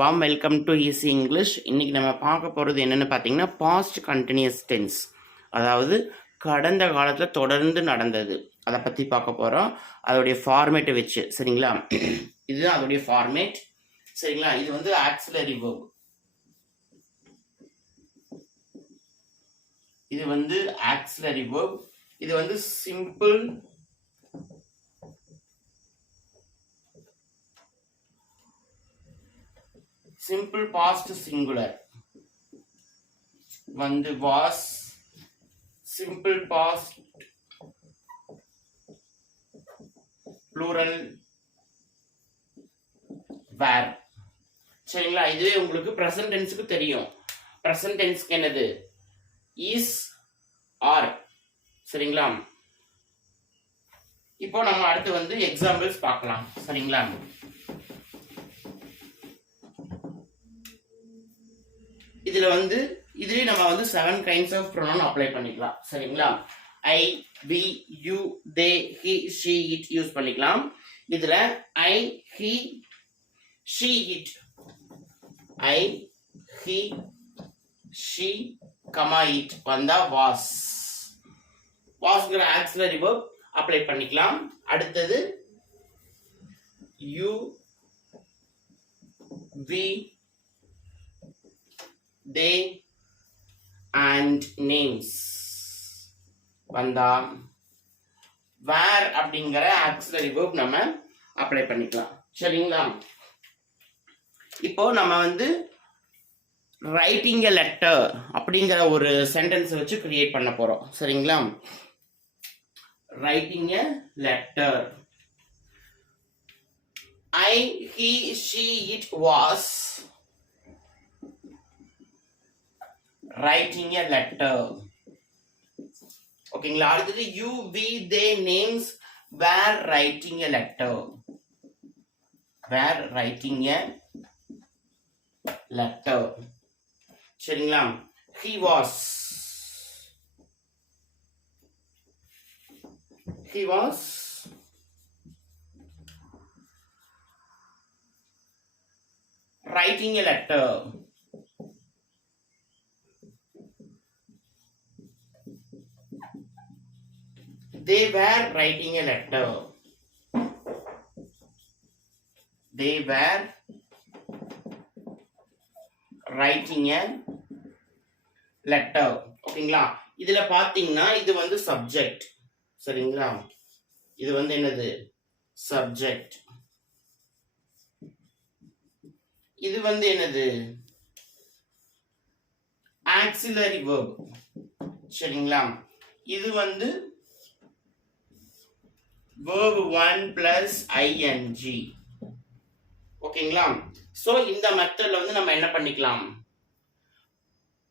Warm welcome to easy English. இன்னைக்கு நம்ம பார்க்க போகிறது என்னென்னு பார்த்தீங்கன்னா பாஸ்ட் கண்டினியூஸ் டென்ஸ், அதாவது கடந்த காலத்தில் தொடர்ந்து நடந்தது, அதை பற்றி பார்க்க போகிறோம். அதோடைய ஃபார்மேட்டை வச்சு, சரிங்களா? இதுதான் அதோடைய ஃபார்மேட், சரிங்களா? இது வந்து ஆக்சிலரி வெர்ப், இது வந்து ஆக்சிலரி வெர்ப், இது வந்து simple past singular வந்து was, simple past plural were. சரிங்களா? இதுவே உங்களுக்கு present tenseக்கு தெரியும். present tenseக்கு என்னது? is, are. சரிங்களா? இப்போ நம்ம அடுத்து வந்து எக்ஸாம்பிள்ஸ் பார்க்கலாம். சரிங்களா? இதுல வந்து இதுலயே நம்ம வந்து 7 kinds of pronoun அப்ளை பண்ணிக்கலாம். சரிங்களா? I, we, you, they, he, she, it use பண்ணிக்கலாம். இதுல I, he, she, it, I, he, she, it வந்தா was, wasங்கிற ஆக்சிலரி வெர்ப் அப்ளை பண்ணிக்கலாம். அடுத்தது you, we, they and names வந்தா where அப்படிங்கிற ஆக்சிலரி வெர்ப் நம்ம அப்ளை பண்ணிக்கலாம். சரிங்களா? இப்போ நம்ம வந்து ரைட்டிங் எ லெட்டர் அப்படிங்கிற ஒரு சென்டென்ஸ் வச்சு கிரியேட் பண்ண போறோம். சரிங்களா? Writing a letter. I, he, she, it was writing a letter. ஓகேங்களா? அடுத்தது you, we, they, names were writing a letter. Were writing a letter. சரிங்களா? he was writing a letter. They were writing a letter. They were writing a letter. ஓகேங்களா? இதுல பாத்தீங்கன்னா இது வந்து subject. சரிங்களா? இது வந்து என்னது? சப்ஜெக்ட். இது வந்து என்னது? Auxiliary verb. சரிங்களா? இது வந்து verb 1 plus ing. ஓகேங்களா? சோ இந்த மெத்தட்ல வந்து நம்ம என்ன பண்ணிக்கலாம்?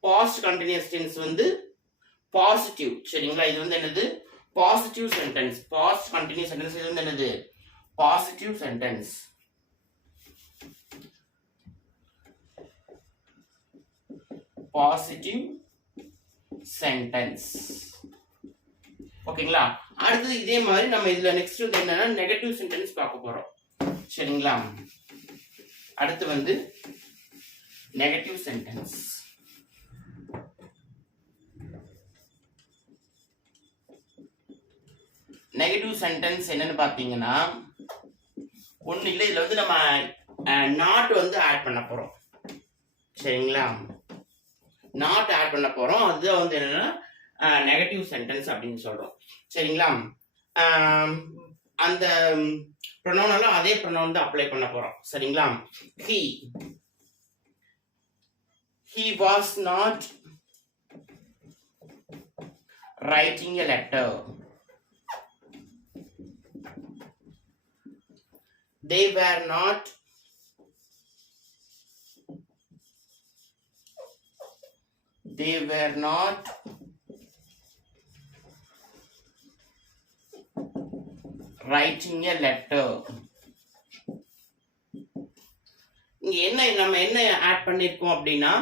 பாஸ்ட் கண்டினியூஸ் டென்ஸ் வந்து பாசிட்டிவ். சரிங்களா? இது வந்து என்னது? Positive sentence. Past continuous sentence இது வந்து என்னது? Positive sentence. Positive sentence. ஓகேங்களா? அடுத்து இதே மாதிரி நம்ம இதுல நெக்ஸ்ட் வந்து என்னன்னா நெகட்டிவ் சென்டென்ஸ் பார்க்க போறோம். சரிங்களா? அடுத்து வந்து நெகட்டிவ் சென்டென்ஸ். நெகட்டிவ் சென்டென்ஸ் என்னன்னு பாத்தீங்கன்னா ஒண்ணு இல்ல, இதுல வந்து நம்ம நாட் வந்து ஆட் பண்ண போறோம். சரிங்களா? நாட் ஆட் பண்ண போறோம். அதுதான் வந்து என்னன்னா நெகட்டிவ் சென்டென்ஸ் அப்படின்னு சொல்றோம். சரிங்களா? அந்த ப்ரொனவுனால அதே ப்ரொனவுன் தான் அப்ளை பண்ண போறோம். சரிங்களா? he was not writing a letter. They were not writing a letter. இங்க நம்ம என்ன ஆட் பண்ணிருக்கோம் அப்படின்னா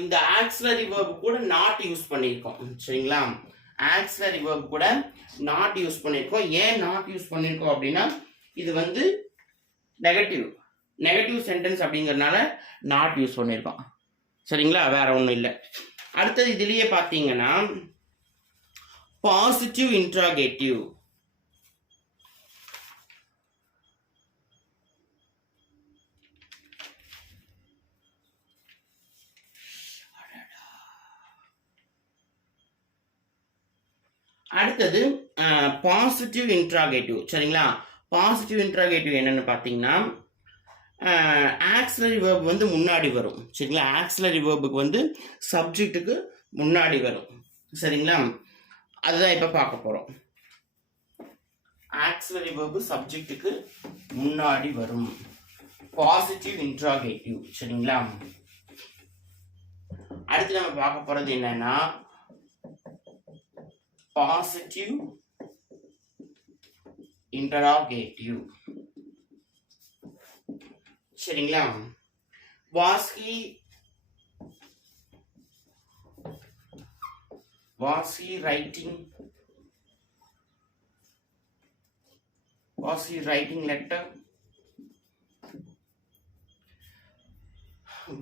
இந்த ஆக்சிலரி வெர்ப் கூட நாட் யூஸ் பண்ணிருக்கோம். சரிங்களா? ஆக்சிலரி வெர்ப் கூட நாட் யூஸ் பண்ணிருக்கோம். ஏன் நாட் யூஸ் பண்ணிருக்கோம் அப்படின்னா இது வந்து நெகட்டிவ். நெகட்டிவ் சென்டென்ஸ் அப்படிங்கிறதுனால நாட் யூஸ் பண்ணியிருக்கோம். சரிங்களா, வேற ஒன்றும் இல்லை. அடுத்தது இதுலேயே பார்த்தீங்கன்னா பாசிட்டிவ் இன்ட்ராகேட்டிவ். அடுத்தது பாசிட்டிவ் இன்ட்ராகேட்டிவ். சரிங்களா, பாசிட்டிவ் இன்ட்ராகேட்டிவ் என்னன்னு பார்த்தீங்கன்னா ஆக்சிலரி வேர்ப் வந்து முன்னாடி வரும். சரிங்களா, ஆக்சிலரி வேர்புக்கு வந்து சப்ஜெக்ட்டுக்கு முன்னாடி வரும். சரிங்களா, அதுதான் இப்போ பார்க்க போகிறோம். ஆக்சிலரி வேர்பு சப்ஜெக்ட்டுக்கு முன்னாடி வரும், பாசிட்டிவ் இன்ட்ராகேட்டிவ். சரிங்களா, அடுத்து நம்ம பார்க்க போகிறது என்னன்னா பாசிட்டிவ் இன்டராகேட்டிவ். சரிங்களா, was he writing letter?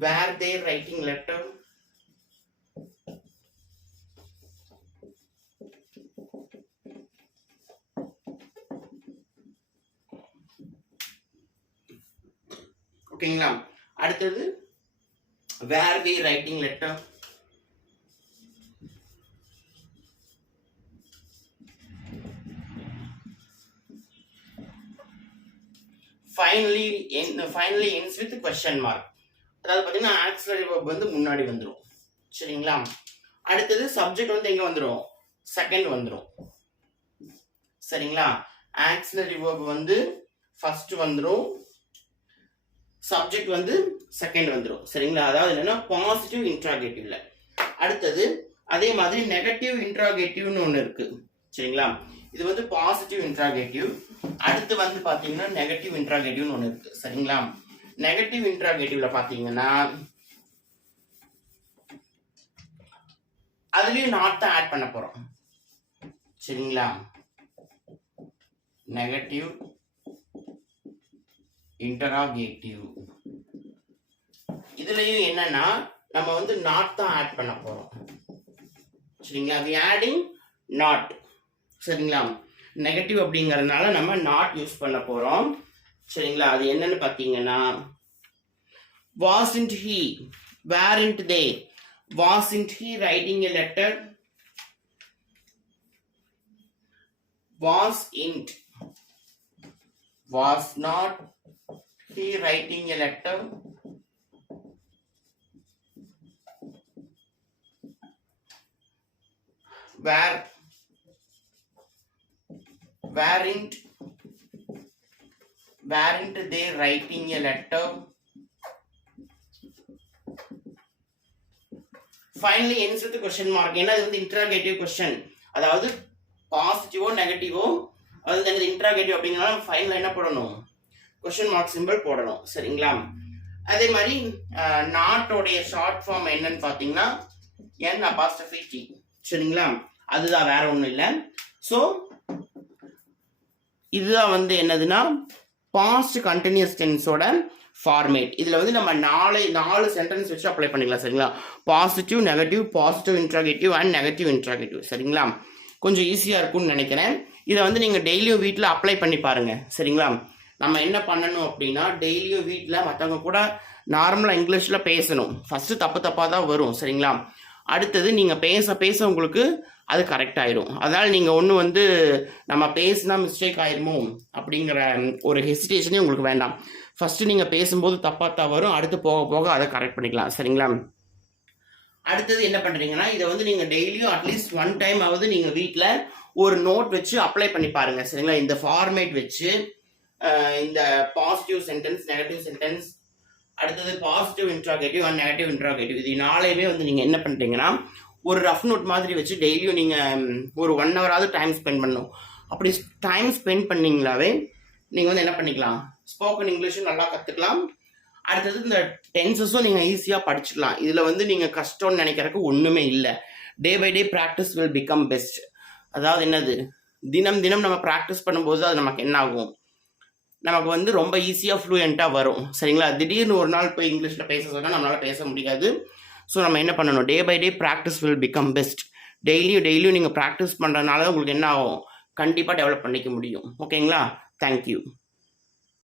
Were they writing letter? ஓகேங்களா, அடுத்தது were we writing letter? finally ends with question mark. அதாவது பார்த்தீங்கன்னா ஆக்சிலரி வேர்ப் வந்து முன்னாடி வந்துடும். சரிங்களா, அடுத்தது சப்ஜெக்ட் வந்து எங்க வந்துடும், செகண்ட் வந்துடும். சரிங்களா, ஆக்சிலரி வேர்ப் வந்து ஃபர்ஸ்ட் வந்துடும், சப்ஜெக்ட் வந்து செகண்ட் வந்துடும். சரிங்களா, அதாவது என்னன்னா பாசிட்டிவ் இன்ட்ராகேட்டிவ்ல. அடுத்தது அதே மாதிரி நெகட்டிவ் இன்ட்ராகேட்டிவ்னு ஒன்று இருக்கு. சரிங்களா, இது வந்து பாசிட்டிவ் இன்ட்ராகேட்டிவ். அடுத்து வந்து பாத்தீங்கன்னா நெகட்டிவ் இன்ட்ராகேட்டிவ்னு ஒன்று இருக்கு. சரிங்களா, நெகட்டிவ் இன்ட்ராகேட்டிவ்ல பாத்தீங்கன்னா அதுலயும் நாட் தான் ஆட் பண்ண போறோம். சரிங்களா, நெகட்டிவ் இன்டராகேட்டிவ் இதுலயும் என்னன்னா நம்ம வந்து நாட் தான் ஆட் பண்ண போறோம். சரிங்களா, we adding not. சரிங்களா, நெகட்டிவ் அப்படிங்கறதுனால நம்ம நாட் யூஸ் பண்ண போறோம். சரிங்களா, அது என்னன்னு பாத்தீங்கன்னா wasn't he, weren't they, wasn't he writing a letter, was not he writing a letter, weren't they writing a letter. Finally ends with the question mark. ஏன்னா இது வந்து இன்டராகேட்டிவ் கொஸ்டின், அதாவது பாசிட்டிவோ நெகட்டிவோ அது எனக்கு இன்டராகேட்டிவ் அப்படிங்கறனால ஃபைனல் என்ன போடணும், கொஸ்டின் மார்க் சிம்பிள் போடணும். சரிங்களா, அதே மாதிரி நாட்டோடைய ஷார்ட் ஃபார்ம் என்னன்னு பாத்தீங்கன்னா N'. சரிங்களா, அதுதான், வேற ஒண்ணும் இல்லை. ஸோ இதுதான் வந்து என்னதுன்னா பாஸ்ட் கண்டினியூஸ் டென்ஸோட ஃபார்மேட். இதுல வந்து நம்ம நாலு சென்டென்ஸ் வச்சு அப்ளை பண்ணிக்கலாம். சரிங்களா, positive, negative, positive interrogative and negative interrogative. சரிங்களா, கொஞ்சம் ஈஸியா இருக்கும்னு நினைக்கிறேன். இதை வந்து நீங்க டெய்லியும் வீட்டில் அப்ளை பண்ணி பாருங்க. சரிங்களா, நம்ம என்ன பண்ணணும் அப்படின்னா டெய்லியும் வீட்டில் மற்றவங்க கூட நார்மலாக இங்கிலீஷில் பேசணும். ஃபர்ஸ்ட் தப்பாக தான் வரும். சரிங்களா, அடுத்தது நீங்கள் பேச பேச உங்களுக்கு அது கரெக்ட் ஆயிரும். அதனால நீங்கள் ஒன்று வந்து நம்ம பேசினா மிஸ்டேக் ஆயிருமோ அப்படிங்கிற ஒரு ஹெசிடேஷனே உங்களுக்கு வேண்டாம். ஃபர்ஸ்ட் நீங்கள் பேசும்போது தப்பாக தான் வரும், அடுத்து போக போக அதை கரெக்ட் பண்ணிக்கலாம். சரிங்களா, அடுத்தது என்ன பண்ணுறீங்கன்னா இதை வந்து நீங்கள் டெய்லியும் அட்லீஸ்ட் 1 டைம் ஆவது நீங்கள் வீட்டில் ஒரு நோட் வச்சு அப்ளை பண்ணி பாருங்க. சரிங்களா, இந்த ஃபார்மேட் வச்சு இந்த பாசிட்டிவ் சென்டென்ஸ், நெகட்டிவ் சென்டென்ஸ், அடுத்தது positive interrogative and negative interrogative, இது நாளையுமே வந்து நீங்கள் என்ன பண்ணுறீங்கன்னா ஒரு ரஃப் நோட் மாதிரி வச்சு டெய்லியும் நீங்கள் ஒரு 1 ஹவராவது டைம் ஸ்பெண்ட் பண்ணணும். அப்படி டைம் ஸ்பெண்ட் பண்ணிங்களாவே நீங்கள் வந்து என்ன பண்ணிக்கலாம், ஸ்போக்கன் இங்கிலீஷும் நல்லா கற்றுக்கலாம். அடுத்தது இந்த டென்சஸும் நீங்கள் ஈஸியாக படிச்சுக்கலாம். இதில் வந்து நீங்கள் கஷ்டம்னு நினைக்கிறதுக்கு ஒன்றுமே இல்லை. Day by day practice will become best. அதாவது என்னது, தினம் தினம் நம்ம ப்ராக்டிஸ் பண்ணும்போது அது நமக்கு என்ன ஆகும், நமக்கு வந்து ரொம்ப ஈஸியாக ஃப்ளூயண்ட்டாக வரும். சரிங்களா? திடீர்னு ஒரு நாள் போய் இங்கிலீஷில் பேச சொன்னால் நம்மளால் பேச முடியாது. ஸோ நம்ம என்ன பண்ணணும், day by day practice will become best. டெய்லியும் நீங்கள் ப்ராக்டிஸ் பண்ணுறதுனால உங்களுக்கு என்ன ஆகும், கண்டிப்பாக டெவலப் பண்ணிக்க முடியும். ஓகேங்களா? தேங்க்யூ.